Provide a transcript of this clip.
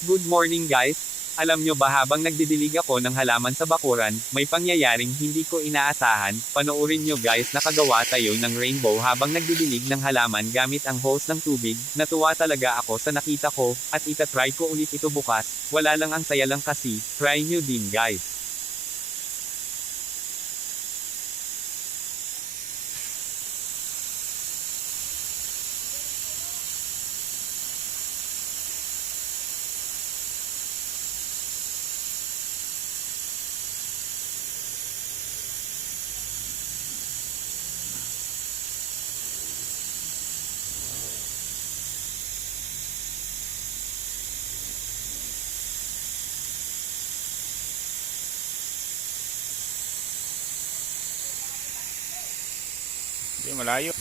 Good morning guys! Alam nyo ba habang nagdidilig ako ng halaman sa bakuran, may pangyayaring hindi ko inaasahan, panoorin nyo guys nakagawa tayo ng rainbow habang nagdidilig ng halaman gamit ang hose ng tubig, natuwa talaga ako sa nakita ko, at itatry ko ulit ito bukas, wala lang ang saya lang kasi, try nyo din guys. Hindi, malayo.